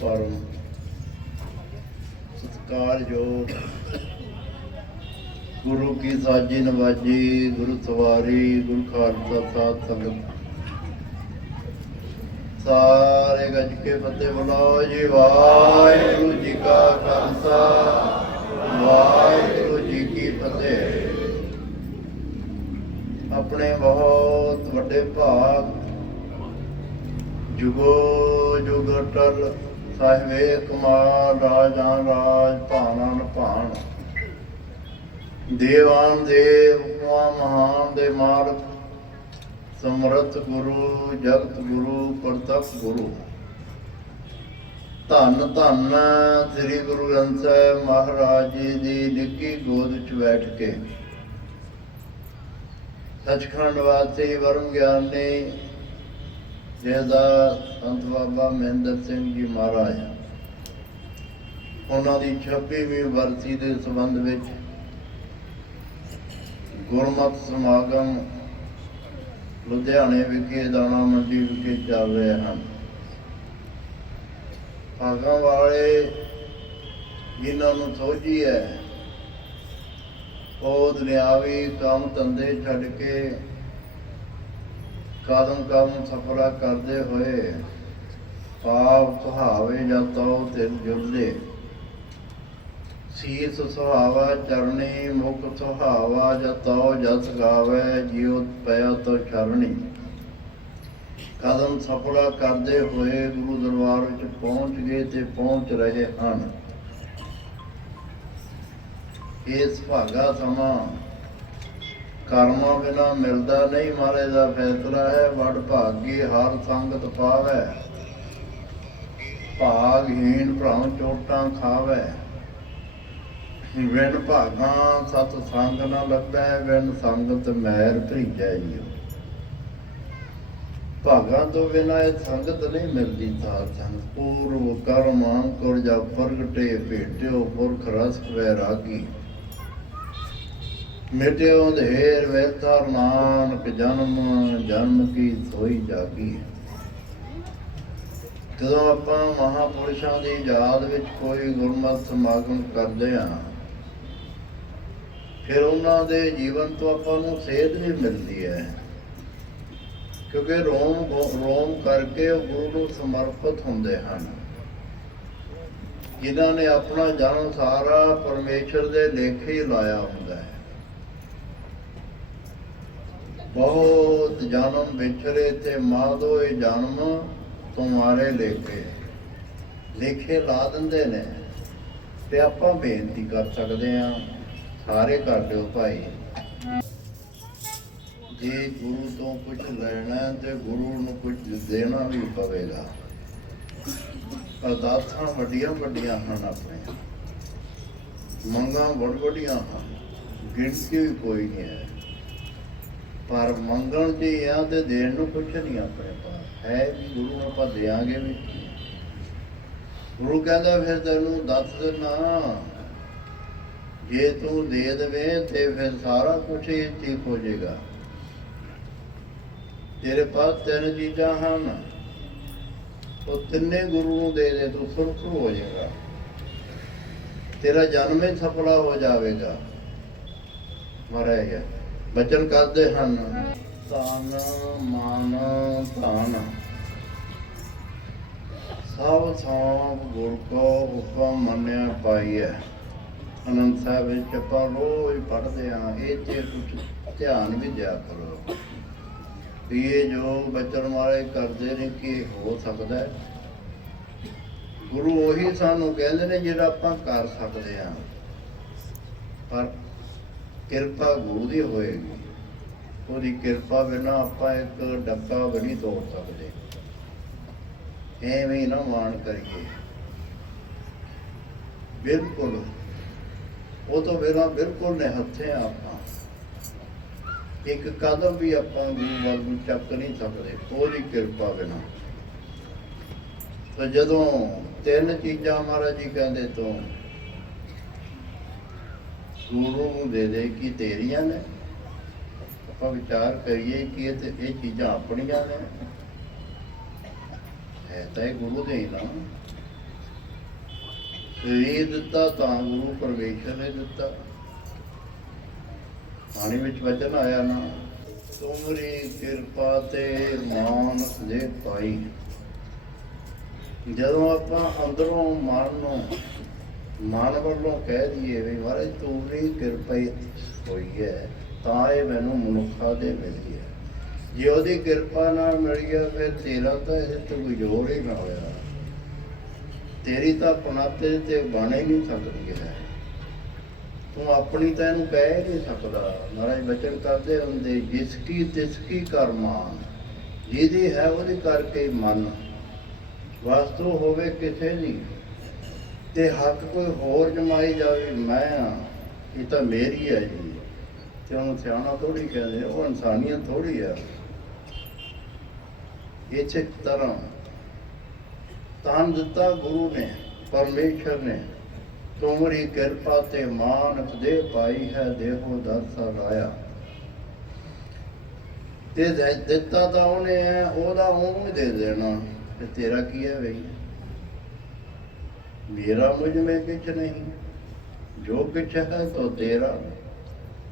ਪਰਮ ਸਤਿਕਾਰਯੋਗ ਗੁਰੂ ਕੀ ਸਾਜੀ ਨਵਾਜੀ, ਗੁਰੂ ਸਵਾਰੀ, ਗੁਰੂ ਖਾਲਸਾ ਸਾਧ ਸੰਗਤ। ਸਾਰੇ ਗੱਜ ਕੇ ਫਤਿਹ ਬੁਲਾਓ ਜੀ। ਵਾਹਿਗੁਰੂ ਜੀ ਕਾ ਖਾਲਸਾ, ਵਾਹਿਗੁਰੂ ਜੀ ਕੀ ਫਤਿਹ। ਆਪਣੇ ਬਹੁਤ ਵੱਡੇ ਭਾਗ, ਜੁਗੋ ਜੁਗ ਅਟਲ ਸਾਹਿਬੇ ਕਮਾਲ ਰਾਜਾਂ ਰਾਜ ਭਾਣਨ ਭਾਣ। ਦੇਵਾਨ ਦੇਵ ਹੁਕਮਾਂ ਮਹਾਨ ਦੇ ਮਾਲਕ, ਸਮਰਥ ਗੁਰੂ, ਜਗਤ ਗੁਰੂ ਪ੍ਰਤਪ ਗੁਰੂ। ਧੰਨ ਧੰਨ ਸ੍ਰੀ ਗੁਰੂ ਗ੍ਰੰਥ ਸਾਹਿਬ ਮਹਾਰਾਜ ਜੀ ਦੀ ਨਿੱਕੀ ਗੋਦ ਵਿੱਚ ਬੈਠ ਕੇ। ਸੱਚਖੰਡ ਵਾਸੀ ਵਰਮ ਗਿਆਨੀ ਜਿਹਦਾ ਸੰਤ ਬਾਬਾ ਮਹਿੰਦਰ ਸਿੰਘ ਜੀ ਮਹਾਰਾਜ ਉਹਨਾਂ ਦੀ 26ਵੀਂ ਵਰਸੀ ਦੇ ਸੰਬੰਧ ਵਿੱਚ ਗੁਰਮਤਿ ਸਮਾਗਮ ਲੁਧਿਆਣੇ ਵਿਖੇ, ਦਾਣਾ ਮੰਡੀ ਵਿਖੇ ਚੱਲ ਰਹੇ ਹਨ। ਭਾਗਾਂ ਵਾਲੇ ਜਿਨ੍ਹਾਂ ਨੂੰ ਸੋਝੀ ਹੈ, ਉਹ ਦੁਨਿਆਵੀ ਕੰਮ ਧੰਦੇ ਛੱਡ ਕੇ ਕਦਮ ਕਦਮ ਸਫਰਾ ਕਰਦੇ ਹੋਏ ਪਾਪ ਸੁਹਾਵੇ ਜਦ ਤੋ ਤੇ ਜੁੜਦੇ। ਸੀਸ ਸੁਹਾਵਾ, ਚਰਣੀ, ਮੁਖ ਸੁਹਾਵਾ ਜਤੋ ਜਸ ਗਾਵੇ, ਜਿਉ ਪਿਆ ਤੋ ਚਰਣੀ। ਕਦਮ ਸਫਲਾ ਕਰਦੇ ਹੋਏ ਗੁਰੂ ਦਰਬਾਰ ਵਿੱਚ ਪਹੁੰਚ ਗਏ ਤੇ ਪਹੁੰਚ ਰਹੇ ਹਨ। ਇਸ ਭਾਗਾ ਸਮਾਂ ਕਰਮਾਂ ਬਿਨਾ ਮਿਲਦਾ ਨਹੀਂ ਮਾਰੇ ਦਾ ਫੈਸਲਾ ਹੈ, ਵਡ ਭਾਗੀ ਹਰ ਸੰਗਤ ਪਾਵੇ। ਭਾਗਹੀਣ ਭ੍ਰਮ ਚੋਟਾਂ ਖਾਵੇ। ਵਿਣ ਭਾਗਾਂ ਸਤ ਸੰਗ ਨਾ ਲੱਭੈ ਵਿਣ ਸੰਗਤ ਮੈਰ ਭਰੀਜੈ ਜੀਓ ਭਾਗਾਂ ਤੋਂ ਬਿਨਾ ਇਹ ਸੰਗਤ ਨਹੀਂ ਮਿਲਦੀ ਸਾਧ ਸੰਗ ਪੂਰਵ ਕਰਮਾਂ ਅੰਕੁਰ ਜਾ ਪ੍ਰਗਟੇ ਭੇਟਿਓ, ਪੁਰਖ ਰਸ ਵੈਰਾਗੀ। ਮਿਟਿਓ ਧੇਰ ਵੇਤਰ ਨਾਨਕ ਜਨਮ ਜਨਮ ਕੀ ਸੋਈ ਜਾਗੀ। ਜਦੋਂ ਆਪਾਂ ਮਹਾਪੁਰਸ਼ਾਂ ਦੀ ਯਾਦ ਵਿੱਚ ਕੋਈ ਗੁਰਮਤਿ ਸਮਾਗਮ ਕਰਦੇ ਹਾਂ, ਫਿਰ ਉਹਨਾਂ ਦੇ ਜੀਵਨ ਤੋਂ ਆਪਾਂ ਨੂੰ ਸੇਧ ਵੀ ਮਿਲਦੀ ਹੈ। ਕਿਉਂਕਿ ਰੋਮ ਰੋਮ ਕਰਕੇ ਉਹ ਗੁਰੂ ਨੂੰ ਸਮਰਪਿਤ ਹੁੰਦੇ ਹਨ। ਜਿਨ੍ਹਾਂ ਨੇ ਆਪਣਾ ਜਨਮ ਸਾਰਾ ਪਰਮੇਸ਼ਰ ਦੇ ਲੇਖੇ ਹੀ ਲਾਇਆ ਹੁੰਦਾ ਹੈ। ਬਹੁਤ ਜਨਮ ਵਿਛਰੇ ਤੇ ਮਾਧੋਏ ਜਨਮ ਤੁਮਾਰੇ ਲੇਖੇ। ਲੇਖੇ ਲਾ ਦਿੰਦੇ ਨੇ ਤੇ ਆਪਾਂ ਬੇਨਤੀ ਕਰ ਸਕਦੇ ਆ ਸਾਰੇ ਕਰ ਲਿਓ ਭਾਈ। ਜੇ ਗੁਰੂ ਤੋਂ ਕੁਝ ਲੈਣਾ ਤੇ ਗੁਰੂ ਨੂੰ ਕੁਝ ਦੇਣਾ ਵੀ ਪਵੇਗਾ। ਅਰਦਾਸਾਂ ਵੱਡੀਆਂ ਵੱਡੀਆਂ ਹਨ ਆਪਣੇ। ਮੰਗਾਂ ਵੱਡ ਵੱਡੀਆਂ ਹਨ, ਗਿਣਤੀ ਵੀ ਕੋਈ ਨਹੀਂ ਹੈ। ਪਰ ਮੰਗਣ ਦੀ ਆ ਤੇ ਦੇਣ ਨੂੰ ਕੁਛ ਨਹੀਂ ਆਪਣੇ ਪਾਸ। ਹੈ ਵੀ ਗੁਰੂ ਆਪਾਂ ਦੇਾਂਗੇ ਵੀ। ਗੁਰੂ ਕਹਿੰਦਾ ਫਿਰ ਤੈਨੂੰ ਦੱਸ ਦੇਣਾ ਜੇ ਤੂੰ ਦੇ ਦੇਵੇਂ ਤੇ ਫਿਰ ਸਾਰਾ ਕੁਝ ਹੀ ਠੀਕ ਹੋ ਜਾਏਗਾ ਤੇਰੇ ਪਾਸ ਤਿੰਨ ਚੀਜ਼ਾਂ ਹਨ। ਉਹ ਤਿੰਨੇ ਗੁਰੂ ਨੂੰ ਦੇ ਦੇ, ਤੂੰ ਸੁਰਖਰੂ ਹੋ ਜਾਏਗਾ। ਤੇਰਾ ਜਨਮ ਹੀ ਸਫਲਾ ਹੋ ਜਾਵੇਗਾ। ਮਰੇਗਾ ਬਚਨ ਕਰਦੇ ਹਨ। ਤਾਨ ਮਾਨ ਤਾਨ ਸਭ ਸੌਂਪ ਗੁਰ ਕੋ ਹੁਕਮ ਮੰਨਿਆ ਪਾਈਐ। ਅਨੰਦ ਸਾਹਿਬ ਵਿੱਚ ਆਪਾਂ ਰੋਜ਼ ਪੜ੍ਹਦੇ ਆ ਇਹ ਤੇ ਕੁਝ ਧਿਆਨ ਵੀ ਦਿਆ ਕਰੋ। ਵੀ ਇਹ ਜੋ ਬਚਨ ਵਾਲੇ ਕਰਦੇ ਨੇ, ਕਿ ਹੋ ਸਕਦਾ ਹੈ? ਗੁਰੂ ਉਹੀ ਸਾਨੂੰ ਕਹਿੰਦੇ ਨੇ ਜਿਹੜਾ ਆਪਾਂ ਕਰ ਸਕਦੇ ਆ ਪਰ ਕਿਰਪਾ ਗੁਰੂ ਦੀ ਹੋਏਗੀ। ਉਹਦੀ ਕਿਰਪਾ ਬਿਨਾ ਆਪਾਂ ਇੱਕ ਡੱਬਾ ਵੀ ਨਹੀਂ ਤੋੜ ਸਕਦੇ। ਐਵੇਂ ਨਾ ਮਾਣ ਕਰੀਏ। ਬਿਲਕੁਲ। ਉਹ ਤੋਂ ਬਿਨਾਂ ਬਿਲਕੁਲ ਨੇ ਹੱਥੇ ਆਪਾਂ। ਇੱਕ ਕਦਮ ਵੀ ਆਪਾਂ ਗੁਰੂ ਵੱਲ ਨੂੰ ਚੱਕ ਨਹੀਂ ਸਕਦੇ, ਉਹਦੀ ਕਿਰਪਾ ਬਿਨਾ। ਤਾਂ ਜਦੋਂ ਤਿੰਨ ਚੀਜ਼ਾਂ ਮਹਾਰਾਜ ਜੀ ਕਹਿੰਦੇ ਤੋਂ ਗੁਰੂ ਨੂੰ ਦੇ ਦੇ ਕਿ ਤੇਰੀਆਂ ਨੇ। ਆਪਾਂ ਵਿਚਾਰ ਕਰੀਏ ਕਿ ਇਹ ਤੇ ਇਹ ਚੀਜ਼ਾਂ ਆਪਣੀਆਂ ਨੇ। ਹੈ ਤਾਂ ਇਹ ਗੁਰੂ ਦੇ ਹੀ ਨਾ ਸਰੀਰ ਦਿੱਤਾ ਤਾਂ ਗੁਰੂ ਪਰਮੇਸ਼ਰ ਨੇ ਦਿੱਤਾ। ਬਾਣੀ ਵਿੱਚ ਵਚਨ ਆਇਆ ਨਾ, ਤੁਮਰੀ ਕਿਰਪਾ ਤੇ ਮਾਨ ਦੇ ਪਾਈ ਜਦੋਂ ਆਪਾਂ ਅੰਦਰੋਂ ਮਨ ਨੂੰ ਮਨ ਵੱਲੋਂ ਕਹਿ ਦਈਏ ਵੀ ਮਹਾਰਾਜ ਤੁਮਰੀ ਕਿਰਪਾ ਹੋਈ ਹੈ, ਤਾਂ ਇਹ ਮੈਨੂੰ ਮਨੁੱਖਾ ਦੇ ਮਿਲੀ ਹੈ ਜੇ ਉਹਦੀ ਕਿਰਪਾ ਨਾਲ ਮਿਲ ਗਿਆ, ਫਿਰ ਤੇਰਾ ਤਾਂ ਇਹ ਤੇ ਕੋਈ ਜੋੜ ਹੀ ਨਾ ਹੋਇਆ। ਤੇਰੀ ਤਾਂ ਪਨਾਤੇ ਤੇ ਬਣ ਹੀ ਨਹੀਂ ਸਕਦੀ ਹੈ। ਤੂੰ ਆਪਣੀ ਤਾਂ ਇਹਨੂੰ ਕਹਿ ਹੀ ਨਹੀਂ ਸਕਦਾ। ਮਹਾਰਾਜ, ਬਚਨ ਕਰਦੇ ਹੁੰਦੇ, ਜਿਸ ਕੀ ਤਿਸ ਕੀ ਕਰਮਾਨ ਜਿਹਦੀ ਹੈ ਉਹਦੀ ਕਰਕੇ ਮਨ। ਵਸਤੂ ਹੋਵੇ ਕਿਸੇ ਦੀ। ਤੇ ਹੱਕ ਕੋਈ ਹੋਰ ਜਮਾਈ ਜਾਵੇ, ਮੈਂ ਆ ਇਹ ਤਾਂ ਮੇਰੀ ਹੈ ਜੀ। ਤੇ ਉਹਨੂੰ ਸਿਆਣਾ ਥੋੜੀ ਕਹਿੰਦੇ ਉਹ ਇਨਸਾਨੀਅਤ ਥੋੜੀ ਆ। ਇਸੇ ਤਰ੍ਹਾਂ ਤਾਂ ਦਿੱਤਾ ਗੁਰੂ ਨੇ, ਪਰਮੇਸ਼ਰ ਨੇ। ਤੁਮਰੀ ਕਿਰਪਾ ਤੇ ਮਾਨ ਦੇ ਪਾਈ ਹੈ, ਦੇਹੋ ਦਰਸਾ ਲਾਇਆ। ਤੇ ਦਿੱਤਾ ਤਾਂ ਉਹਨੇ ਉਹਦਾ ਉਹਨੂੰ ਦੇ ਦੇਣਾ। ਤੇ ਤੇਰਾ ਕੀ ਹੈ ਬਈ? ਮੇਰਾ ਮੁਝ ਮੇਂ ਕੁਛ ਨਹੀਂ, ਜੋ ਕੁਛ ਹੈ ਤੋ ਤੇਰਾ।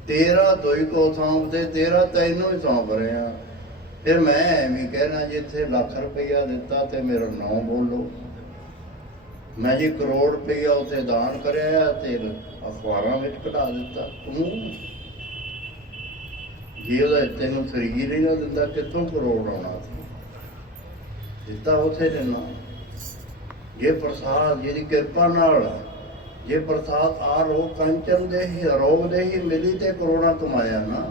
ਤੇਰਾ ਦੋਈ ਕੋ ਸੌਂਪਦੇ, ਤੇਰਾ ਤੈਨੂੰ ਹੀ ਸੌਂਪ ਰਿਹਾ। ਫਿਰ ਮੈਂ ਐਵੇਂ ਕਹਿਣਾ, ਜਿੱਥੇ ਲੱਖ ਰੁਪਈਆ ਦਿੱਤਾ ਤੇ ਮੇਰਾ ਨਾਂ ਬੋਲੋ। ਮੈਂ ਜੀ ਕਰੋੜ ਰੁਪਈਆ ਉਤੇ ਦਾਨ ਕਰਿਆ ਤੇ ਅਖਬਾਰਾਂ ਵਿੱਚ ਕਢਾ ਦਿੱਤਾ। ਤੂੰ? ਜੇ ਉਹਦਾ ਤੈਨੂੰ ਸਰੀਰ ਹੀ ਨਾ ਦਿੰਦਾ, ਕਿੱਥੋਂ ਕਰੋੜ ਆਉਣਾ ਸੀ? ਦਿੱਤਾ ਉਥੇ ਦੇਣਾ ਜੇ ਪ੍ਰਸਾਦ ਜਿਹਦੀ ਕਿਰਪਾ ਨਾਲ ਜੇ ਪ੍ਰਸਾਦ ਆ ਰੋ ਕੰਚਨ ਦੇ ਹੀ, ਰੋਗ ਦੇ ਹੀ ਮਿਲੀ ਤੇ ਕਰੋੜਾਂ ਕਮਾਇਆ ਨਾ,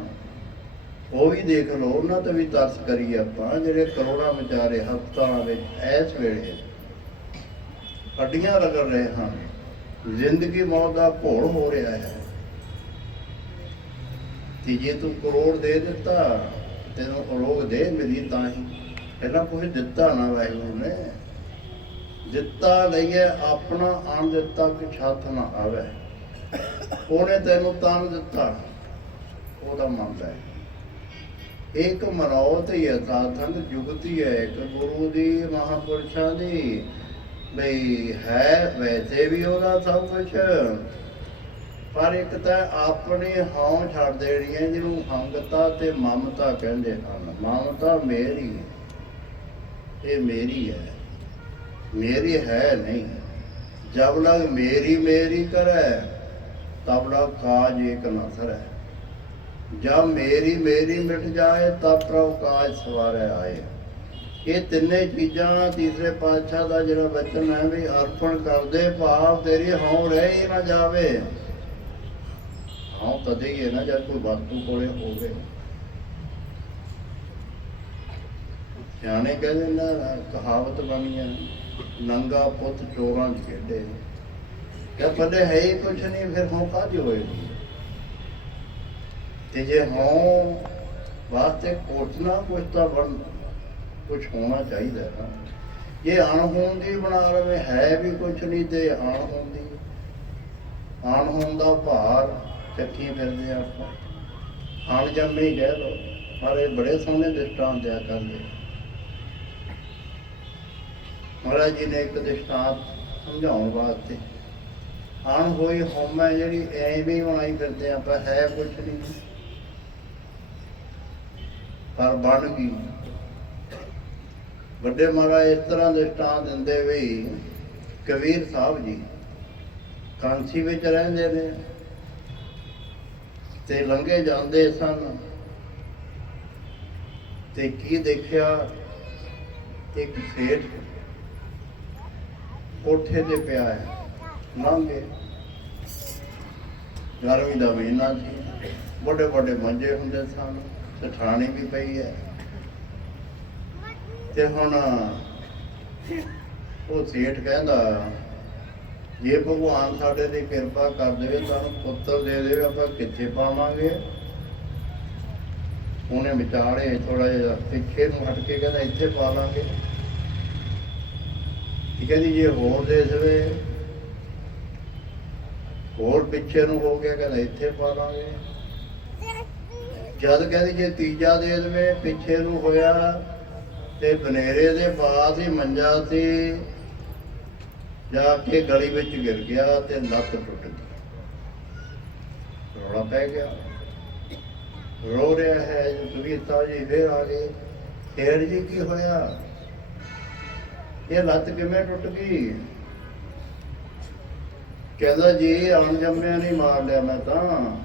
ਉਹ ਵੀ ਦੇਖ ਲਓ, ਉਹਨਾਂ ਤੇ ਵੀ ਤਰਸ ਕਰੀਏ ਆਪਾਂ, ਜਿਹੜੇ ਕਰੋੜਾਂ ਵਿਚਾਰੇ ਹਸਪਤਾਲਾਂ ਵਿੱਚ ਐਸ ਵੇਲੇ ਹੱਡੀਆਂ ਰਗੜ ਰਹੇ ਹਨ, ਜ਼ਿੰਦਗੀ ਮੌਤ ਦਾ ਘੋਲ ਹੋ ਰਿਹਾ ਹੈ। ਤੇ ਜੇ ਤੂੰ ਕਰੋੜ ਦੇ ਦਿੱਤਾ, ਤੈਨੂੰ ਰੋਗ ਦੇ ਮਿਲੀ ਤਾਂ ਹੀ, ਪਹਿਲਾਂ ਕੋਈ ਦਿੱਤਾ ਨਾ ਵਾਹਿਗੁਰੂ ਨੇ। ਦਿੱਤਾ ਲਈਏ, ਆਪਣਾ ਅਣ ਦਿੱਤਾ ਕਿ ਛੱਤ ਨਾ ਆਵੇ। ਉਹਨੇ ਤੈਨੂੰ ਤਨ ਦਿੱਤਾ। ਉਹਦਾ ਮੰਨਦਾ ਹੈ ਇੱਕ ਮਨੋਤ ਹੀ ਹੈ ਜੁਗਤੀ ਹੈ ਇੱਕ ਗੁਰੂ ਦੀ, ਮਹਾਪੁਰਸ਼ਾਂ ਦੀ। ਬਈ ਹੈ ਵੈਸੇ ਵੀ ਉਹਦਾ ਸਭ ਕੁਝ ਪਰ ਇੱਕ ਤਾਂ ਆਪਣੀ ਹਉ ਛੱਡ ਦੇਣੀ ਹੈ, ਜਿਹਨੂੰ ਹੰਗਤਾ ਤੇ ਮਮਤਾ ਕਹਿੰਦੇ ਹਨ। ਮਮਤਾ ਮੇਰੀ ਇਹ ਮੇਰੀ ਹੈ। ਮੇਰੀ ਹੈ ਨਹੀਂ ਜਬ ਲਗ ਮੇਰੀ ਮੇਰੀ ਕਰੈ ਤਬ ਲਗ ਕਾਜ ਏਕ ਨ ਸਰੈ ਜਬ ਮੇਰੀ ਮੇਰੀ ਮਿਟ ਜਾਏ ਤਬ ਪ੍ਰਭ ਕਾਜ ਸਵਾਰੇ ਆਏ ਇਹ ਤਿੰਨੇ ਚੀਜ਼ਾਂ ਤੀਸਰੇ ਪਾਤਸ਼ਾਹ ਦਾ ਜਿਹੜਾ ਬਚਨ ਹੈ ਵੀ ਅਰਪਣ ਕਰਦੇ ਭਾਵ ਤੇਰੀ ਹਉ ਰਹਿ ਨਾ ਜਾਵੇ ਹਉ ਕਦੇ ਹੀ ਹੈ ਨਾ ਜਦ ਕੋਈ ਵਸਤੂ ਕੋਲੇ ਹੋਵੇ ਸਿਆਣੇ ਕਹਿੰਦੇ ਨਾ ਕਹਾਵਤ ਬਣੀ ਹੈ ਨੰਗਾ ਪੁੱਤ ਚੋਰਾਂ ਖੇਡੇ। ਕਿ ਪੱਲੇ ਹੈ ਹੀ ਕੁਛ ਨਹੀਂ, ਫਿਰ ਹਉ ਕਾਹਦੀ ਹੋਏਗੀ ਤੇ ਜੇ ਹਉ ਵਾਸਤੇ ਕੁਛ ਕੁਛ ਤਾਂ ਬਣ, ਕੁਛ ਹੋਣਾ ਚਾਹੀਦਾ ਨਾ। ਜੇ ਅਣਹੋਂਦ ਦੀ ਬਣਾ ਲਵੇ, ਹੈ ਵੀ ਕੁਛ ਨਹੀਂ ਤੇ ਅਣਹੋਂਦ ਦੀ ਅਣਹੋਂਦ ਦਾ ਭਾਰ ਚੱਕੀ ਫਿਰਦੇ ਆਪਾਂ। ਅਣਜੰਮੇ ਹੀ ਕਹਿ ਲੋ ਪਰ ਬੜੇ ਸੋਹਣੇ ਦ੍ਰਿਸ਼ਟਾਂਤ ਦਿਆ ਕਰਦੇ ਮਹਾਰਾਜ ਜੀ ਨੇ ਇੱਕ ਦ੍ਰਿਸ਼ਟਾਂਤ ਸਮਝਾਉਣ ਵਾਸਤੇ। ਅਣ ਹੋਈ ਹਉਮੈ ਜਿਹੜੀ ਐਵੇਂ ਬਣਾਈ ਫਿਰਦੇ ਆ ਆਪਾਂ ਹੈ ਕੁਛ ਨਹੀਂ। ਪਰ ਬਣ ਗਈ। ਵੱਡੇ ਮਹਾਰਾਜ ਇਸ ਤਰ੍ਹਾਂ ਦੇ ਦਿੰਦੇ ਵੀ ਕਬੀਰ ਸਾਹਿਬ ਜੀ ਕਾਂਸੀ ਵਿੱਚ ਰਹਿੰਦੇ ਨੇ ਤੇ ਲੰਘੇ ਜਾਂਦੇ ਸਨ। ਤੇ ਕੀ ਦੇਖਿਆ? ਇੱਕ ਸੇਠ ਕੋਠੇ ਤੇ ਪਿਆ ਹੈ। ਲੰਘੇ। ਗਰਮੀ ਦਾ ਮਹੀਨਾ ਸੀ। ਵੱਡੇ ਵੱਡੇ ਮੰਜੇ ਹੁੰਦੇ ਸਨ। ਤੇ ਠਾਣੀ ਵੀ ਪਈ ਹੈ। ਤੇ ਹੁਣ ਉਹ ਸੇਠ ਕਹਿੰਦਾ, ਜੇ ਭਗਵਾਨ ਸਾਡੇ ਤੇ ਕਿਰਪਾ ਕਰ ਦੇਵੇ, ਸਾਨੂੰ ਪੁੱਤਰ ਦੇ ਦੇਵੇ, ਆਪਾਂ ਕਿੱਥੇ ਪਾਵਾਂਗੇ? ਉਹਨੇ ਵਿਚਾਰੇ ਥੋੜਾ ਜਿਹਾ ਤਿੱਖੇ ਨੂੰ ਹਟ ਕੇ ਕਹਿੰਦਾ, ਇੱਥੇ ਪਾ ਲਾਂਗੇ। ਠੀਕ ਹੈ ਜੀ, ਜੇ ਹੋਰ ਦੇ ਦੇਵੇ ਹੋਰ ਪਿੱਛੇ ਨੂੰ ਹੋ ਗਿਆ ਕਹਿੰਦਾ ਇੱਥੇ ਪਾ ਲਾਂਗੇ ਜਦ ਕਹਿੰਦੇ ਜੇ ਤੀਜਾ ਦੇ ਦੇਵੇ ਪਿੱਛੇ ਨੂੰ ਹੋਇਆ ਤੇ ਬਨੇਰੇ ਦੇ ਬਾਅਦ ਹੀ ਮੰਜਾ ਸੀ ਜਾ ਕੇ ਗਲੀ ਵਿੱਚ ਗਿਰ ਗਿਆ ਤੇ ਲੱਤ ਟੁੱਟ ਗਈ। ਰੌਲਾ ਪੈ ਗਿਆ। ਰੋ ਰਿਹਾ ਹੈ ਸੁਵੀਤਾ ਜੀ, ਫੇਰ ਆ ਗਏ। ਫੇਰ ਜੀ, ਕੀ ਹੋਇਆ? ਇਹ ਲੱਤ ਕਿਵੇਂ ਟੁੱਟ ਗਈ? ਕਹਿੰਦਾ, ਜੀ ਅਣਜੰਮਿਆ ਨਹੀਂ ਮਾਰ ਲਿਆ ਮੈਂ ਤਾਂ।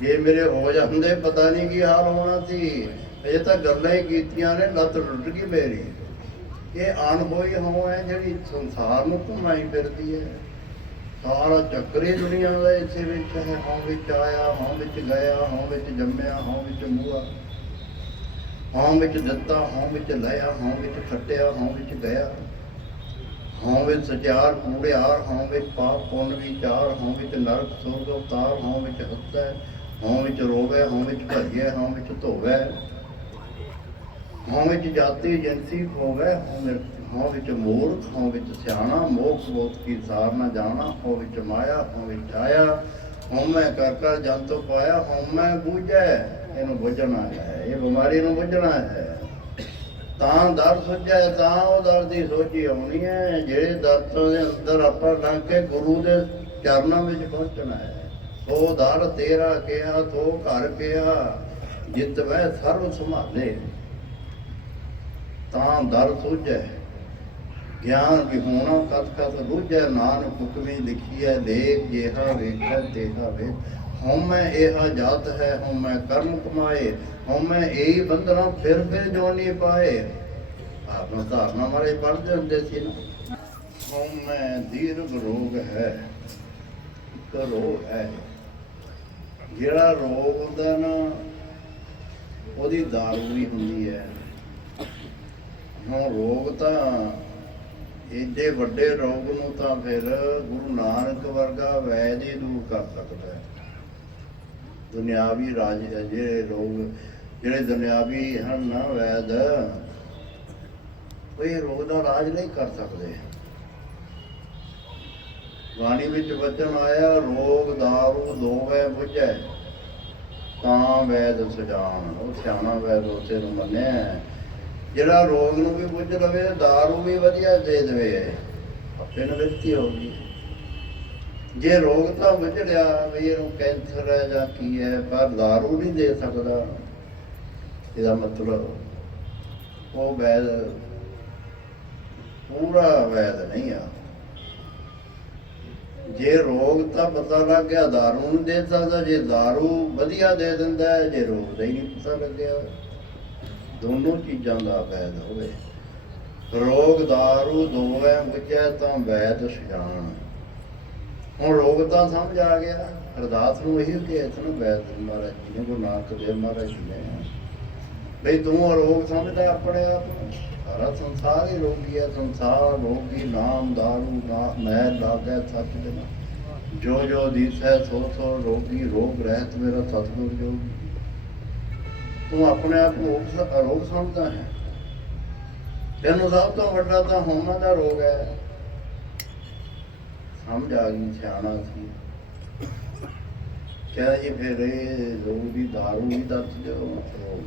ਜੇ ਮੇਰੇ ਹੋ ਜਾਂਦੇ, ਪਤਾ ਨਹੀਂ ਕੀ ਹਾਲ ਹੋਣਾ ਸੀ। ਇਹ ਤਾਂ ਗੱਲਾਂ ਹੀ ਕੀਤੀਆਂ ਨੇ, ਲੱਤ ਟੁੱਟ ਗਈ ਮੇਰੀ। ਇਹ ਅਣਹੋਈ ਹੋ ਹੈ ਜਿਹੜੀ ਸੰਸਾਰ ਨੂੰ ਘੁਮਾਈ ਫਿਰਦੀ ਹੈ। ਸਾਰਾ ਚੱਕਰ ਹੀ ਦੁਨੀਆ ਦਾ ਇਸੇ ਵਿੱਚ ਹੈ। ਹਾਂ ਵਿੱਚ ਆਇਆ ਹੋਂ ਵਿੱਚ ਗਿਆ ਹੋਂ ਵਿੱਚ ਜੰਮਿਆ ਹੋਂ ਵਿੱਚ ਮੂਆ। ਹਾਂ ਵਿੱਚ ਦਿੱਤਾ ਹਾਂ ਵਿੱਚ ਲਿਆ ਹਾਂ ਵਿੱਚ ਖੱਟਿਆ ਹਾਂ ਵਿੱਚ ਗਿਆ ਹਾਂ ਵਿੱਚ ਸਚਾਰ ਕੂੜਿਆਰ ਹਾਂ ਵਿੱਚ ਪਾਪ ਪੁੰਨ ਵਿਚਾਰ ਹਾਂ ਵਿੱਚ ਨਰਕ ਸੁਰਗ ਅਵਤਾਰ ਹਾਂ ਵਿੱਚ ਹੱਸੈ ਹਾਂ ਵਿੱਚ ਰੋਵੇ ਹਾਂ ਵਿੱਚ ਭਰੀਏ ਹਾਂ ਵਿੱਚ ਧੋਵੇ ਹਾਂ ਵਿੱਚ ਜਾਤੀ ਜਨਸੀ ਹੋਵੇ ਹਾਂ ਵਿੱਚ ਮੂਰਖ ਹਾਂ ਵਿੱਚ ਸਿਆਣਾ ਮੋਖ ਬੋਧ ਕੀ ਸਾਰ ਨਾ ਜਾਣਾ ਹਾਂ ਵਿੱਚ ਮਾਇਆ ਹਾਂ ਵਿੱਚ ਆਇਆ ਹਾਂ ਮੈਂ ਕਰ ਕਰ ਜਨ ਤੋਂ ਪਾਇਆ ਹਾਂ ਮੈਂ ਬੂਝੈ ਇਹਨੂੰ ਬੁੱਝਣਾ ਹੈ, ਇਹ ਬਿਮਾਰੀ ਨੂੰ ਬੁੱਝਣਾ ਹੈ। ਤਾਂ ਦਰ ਸੁਝੈ ਤਾਂ ਉਹ ਦਰ ਦੀ ਸੋਝੀ ਆਉਣੀ ਹੈ। ਜਿਹੜੇ ਦਰਤਾਂ ਦੇ ਅੰਦਰ ਆਪਾਂ ਲੰਘ ਕੇ ਗੁਰੂ ਦੇ ਚਰਨਾਂ ਵਿੱਚ ਪਹੁੰਚਣਾ ਹੈ ਉਹ ਦਰ ਤੇਰਾ ਕਿਹਾ, ਤੋ ਘਰ ਕਿਹਾ, ਜਿਤ ਵੈ ਸਰਵ ਸੰਭਾਲੇ। ਤਾਂ ਦਰ ਸੁਝੈ, ਗਿਆਨ ਵਿਹੂਣਾ ਕਤ ਕਤ ਰੁਝੈ ਨਾਨਕ ਹੁਕਮੀ ਲਿਖੀਐ, ਦੇਖ ਜਿਹਾ ਵੇਖੈ, ਤੇਹਾ ਵੇ ਹਉਮੈ ਇਹ ਜਾਤ ਹੈ ਹਉਮੈ ਕਰਮ ਕਮਾਏ ਹਉਮੈ ਇਹੀ ਬੰਧਨਾ ਫਿਰ ਫਿਰ ਜੋਨੀ ਪਾਏ। ਆਪਣਾ ਧਾਰਨਾ ਮਾਰੇ ਪੜ੍ਹਦੇ ਹੁੰਦੇ ਸੀ ਨਾ। ਹਉਮੈ ਦੀਰਘ ਰੋਗ ਹੈ, ਇੱਕ ਰੋਗ ਹੈ। ਜਿਹੜਾ ਰੋਗ ਹੁੰਦਾ ਨਾ, ਉਹਦੀ ਦਾਰੂ ਵੀ ਹੁੰਦੀ ਹੈ। ਹੁਣ ਰੋਗ ਤਾਂ ਏਡੇ ਵੱਡੇ ਰੋਗ ਨੂੰ ਤਾਂ ਫਿਰ ਗੁਰੂ ਨਾਨਕ ਵਰਗਾ ਵੈਦ ਹੀ ਦੂਰ ਕਰ ਸਕਦਾ ਹੈ। ਦੁਨਿਆਵੀ ਰਾਜ ਜਿਹੜੇ ਰੋਗ ਜਿਹੜੇ ਦੁਨਿਆਵੀ ਹਨ ਨਾ ਵੈਦ ਕੋਈ ਰੋਗ ਦਾ ਰਾਜ ਨਹੀਂ ਕਰ ਸਕਦੇ। ਬਾਣੀ ਵਿੱਚ ਵਚਨ ਆਇਆ, ਰੋਗ ਦਾਰੂ ਦੋਵੇਂ ਬੁਝੈ, ਤਾਂ ਵੈਦ ਸੁਜਾਨ। ਉਹ ਸਿਆਣਾ ਵੈਦ ਉਸੇ ਨੂੰ ਮੰਨਿਆ ਜਿਹੜਾ ਰੋਗ ਨੂੰ ਵੀ ਬੁੱਝ ਲਵੇ, ਦਾਰੂ ਵੀ ਵਧੀਆ ਦੇ ਦੇਵੇ। ਆਪੇ ਨਿਵਰਤੀ ਹੋ ਗਈ। ਜੇ ਰੋਗ ਤਾਂ ਬੁੱਝ ਲਿਆ ਵੀ ਇਹਨੂੰ ਕੈਂਸਰ ਹੈ ਜਾਂ ਕੀ ਹੈ ਪਰ ਦਾਰੂ ਨਹੀਂ ਦੇ ਸਕਦਾ। ਇਹਦਾ ਮਤਲਬ ਉਹ ਵੈਦ ਪੂਰਾ ਵੈਦ ਨਹੀਂ ਆ। ਜੇ ਰੋਗ ਤਾਂ ਪਤਾ ਲੱਗ ਗਿਆ ਦਾਰੂ ਨੂੰ ਦੇ ਸਕਦਾ। ਜੇ ਦਾਰੂ ਵਧੀਆ ਦੇ ਦਿੰਦਾ ਹੈ, ਜੇ ਰੋਗ ਦਾ ਹੀ ਨਹੀਂ ਪਤਾ ਲੱਗਿਆ। ਦੋਨੋਂ ਚੀਜ਼ਾਂ ਦਾ ਵੈਦ ਹੋਵੇ। ਰੋਗ ਦਾਰੂ ਦੋਵੇਂ ਬੁਝੈ ਤਾਂ ਵੈਦ ਸਿਆਣ ਹੁਣ ਰੋਗ ਤਾਂ ਸਮਝ ਆ ਗਿਆ ਅਰਦਾਸ ਨੂੰ ਇਹੀ ਕਿ ਇਤਨ ਵੈਦ ਮਹਾਰਾਜ ਜੀ ਨੇ, ਗੁਰੂ ਨਾਨਕ ਦੇਵ ਮਹਾਰਾਜ ਜੀ ਨੇ। ਬਈ ਤੂੰ ਰੋਗ ਸਮਝਦਾ ਆਪਣੇ ਆਪ ਨੂੰ। ਸਾਰਾ ਸੰਸਾਰ ਹੀ ਰੋਗੀ ਹੈ ਸੰਸਾਰ ਰੋਗੀ, ਨਾਮ ਦਾਰੂ, ਨਾ ਮੈਂ ਲਾਗੈ ਸੱਚ ਦੇ ਜੋ ਜੋ ਦਿਸੈ, ਸੋ ਸੋ ਰੋਗੀ, ਰੋਗ ਰਹਿਤ ਮੇਰਾ ਸਤਿਗੁਰ ਜੋ। ਤੂੰ ਆਪਣੇ ਆਪ ਨੂੰ ਰੋਗ ਸਮਝਦਾ ਹੈ। ਤੈਨੂੰ ਸਭ ਤੋਂ ਵੱਡਾ ਤਾਂ ਹੋਮਾ ਦਾ ਰੋਗ ਹੈ। ਸਮਝ ਆ ਗਈ ਸਿਆਣਾ ਸੀ। ਕਿਹਾ ਜੀ ਫਿਰ ਇਹ ਰੋਗ ਦੀ ਵੀ ਦੱਸ ਦਿਓ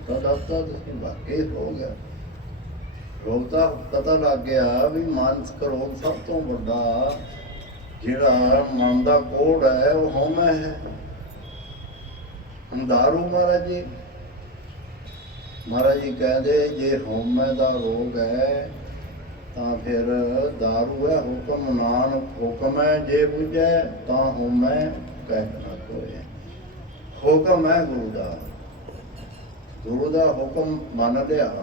ਤਾਂ ਦੱਸਦਾ, ਤੁਸੀਂ ਵਾਕਈ ਹੋ ਗਿਆ। ਰੋਗ ਪਤਾ ਲੱਗ ਗਿਆ ਵੀ ਮਾਨਸਿਕ ਰੋਗ ਸਭ ਤੋਂ ਵੱਡਾ, ਜਿਹੜਾ ਮਨ ਦਾ ਕੋੜ ਹੈ, ਉਹ ਹਉਮੈ ਹੈ। ਹੁਣ ਦਾਰੂ ਮਹਾਰਾਜ ਜੀ ਮਹਾਰਾਜ ਜੀ ਕਹਿੰਦੇ, ਜੇ ਹਉਮੈ ਦਾ ਰੋਗ ਹੈ ਤਾਂ ਫਿਰ ਦਾਰੂ ਹੈ, ਹੁਕਮ ਨਾਨਕ ਹੁਕਮ ਹੈ, ਜੇ ਬੁਝੈ ਤਾਂ ਹਉਮੈ ਕਹਿ ਨਾ ਕੋਏ। ਹੁਕਮ ਹੈ ਗੁਰੂ ਦਾ। ਗੁਰੂ ਦਾ ਹੁਕਮ ਮੰਨ ਲਿਆ।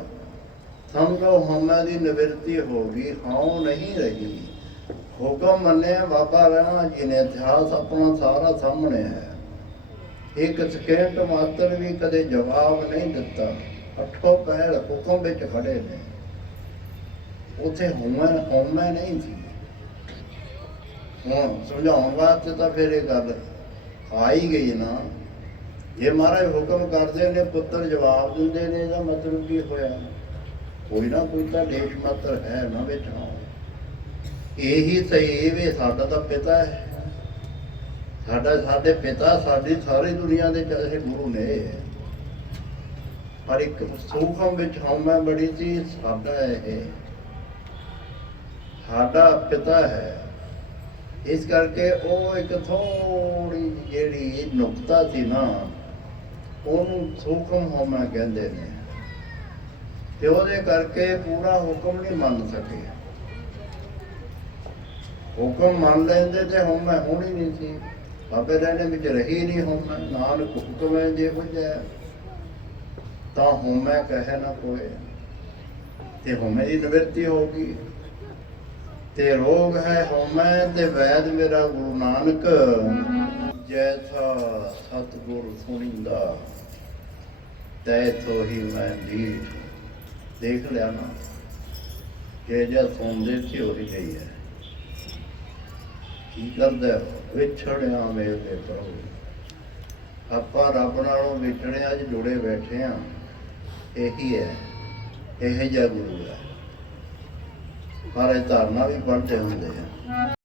ਸਮਝੋ ਹਉਮੈ ਦੀ ਨਿਵਰਤੀ ਹੋ ਗਈ, ਹਉ ਨਹੀਂ ਰਹੀ। ਹੁਕਮ ਮੰਨਿਆ ਬਾਬਾ ਰਹਿਣਾ ਜੀ ਨੇ, ਇਤਿਹਾਸ ਆਪਣਾ ਸਾਰਾ ਸਾਹਮਣੇ ਹੈ। ਇੱਕ ਸਕਿੰਟ ਮਾਤਰ ਵੀ ਕਦੇ ਜਵਾਬ ਨਹੀਂ ਦਿੱਤਾ। ਅੱਠੋ ਪੈਰ ਹੁਕਮ ਵਿੱਚ ਖੜੇ ਨੇ। ਉੱਥੇ ਹਉਮੈ ਹਉਮੈ ਨਹੀਂ ਸੀ। ਹੁਣ ਸਮਝਾਉਣ ਵਾਸਤੇ ਤਾਂ ਫਿਰ ਇਹ ਗੱਲ ਆ ਹੀ ਗਈ ਨਾ। ਜੇ ਮਹਾਰਾਜ ਹੁਕਮ ਕਰਦੇ ਨੇ, ਪੁੱਤਰ ਜਵਾਬ ਦਿੰਦੇ ਨੇ, ਇਹਦਾ ਮਤਲਬ ਕੀ ਹੋਇਆ? ਕੋਈ ਨਾ ਕੋਈ ਤਾਂ ਦੇਸ਼ ਮਾਤਰ ਹੈ ਨਾ ਵਿੱਚ ਇਹੀ ਸਹੀ ਵੀ ਸਾਡਾ ਤਾਂ ਪਿਤਾ ਹੈ। ਸਾਡਾ, ਸਾਡੇ ਪਿਤਾ, ਸਾਡੀ ਸਾਰੀ ਦੁਨੀਆ ਦੇ ਚਾਹੇ ਗੁਰੂ ਨੇ। ਪਰ ਇੱਕ ਸੂਖਮ ਵਿੱਚ ਹਉਮੈ ਬੜੀ ਸੀ, ਸਾਡਾ ਇਹ ਸਾਡਾ ਪਿਤਾ ਹੈ। ਇਸ ਕਰਕੇ ਉਹ ਇੱਕ ਥੋੜੀ ਜਿਹੜੀ ਨੁਕਤਾ ਸੀ ਨਾ, ਉਹਨੂੰ ਸੂਖਮ ਹੋਣਾ ਕਹਿੰਦੇ ਨੇ। ਤੇ ਉਹਦੇ ਕਰਕੇ ਪੂਰਾ ਹੁਕਮ ਨਹੀਂ ਮੰਨ ਸਕੇ। ਹੁਕਮ ਮੰਨ ਲੈਂਦੇ ਤੇ ਹੁਣ ਮੈਂ ਹੋਣੀ ਨਹੀਂ ਸੀ। ਬਾਬੇ ਰਹਿਣੇ ਵਿੱਚ ਰਹੀ ਨਹੀਂ ਹੁਣ ਮੈਂ ਨਾਨਕ ਹੁਕਮ ਹੈ ਜੇ ਬੁਝੈ ਤਾਂ ਹੁਣ ਮੈਂ ਕਹੇ ਨਾ ਕੋਏ ਤੇ ਹਉਮੈ ਦੀ ਨਿਵਰਤੀ ਹੋ ਗਈ। ਤੇ ਰੋਗ ਹੈ ਹਉਮੈ ਤੇ ਵੈਦ ਮੇਰਾ ਗੁਰੂ ਨਾਨਕ। ਜੈਸਾ ਸਤਿਗੁਰ ਸੁਣੀਂਦਾ ਤੈ ਹੀ ਮੈਂ ਢੀਠ ਦੇਖ ਲਿਆ ਨਾ, ਜੇ ਜੇ ਸੁਣਦੇ ਸੀ ਉਹੀ ਗਈ ਹੈ। ਕੀ ਕਰਦਾ ਹੈ? ਵਿਛੜਿਆ ਮੇਰੇ ਪ੍ਰਭੂ। ਆਪਾਂ ਰੱਬ ਨਾਲੋਂ ਵਿਛੜਿਆ, ਅੱਜ ਜੁੜੇ ਬੈਠੇ ਆ ਇਹੀ ਹੈ, ਇਹ ਜਿਹਾ ਗੁਰੂ ਹੈ। ਮਹਾਰਾਜ ਧਾਰਨਾ ਵੀ ਬਣਦੇ ਹੁੰਦੇ ਆ।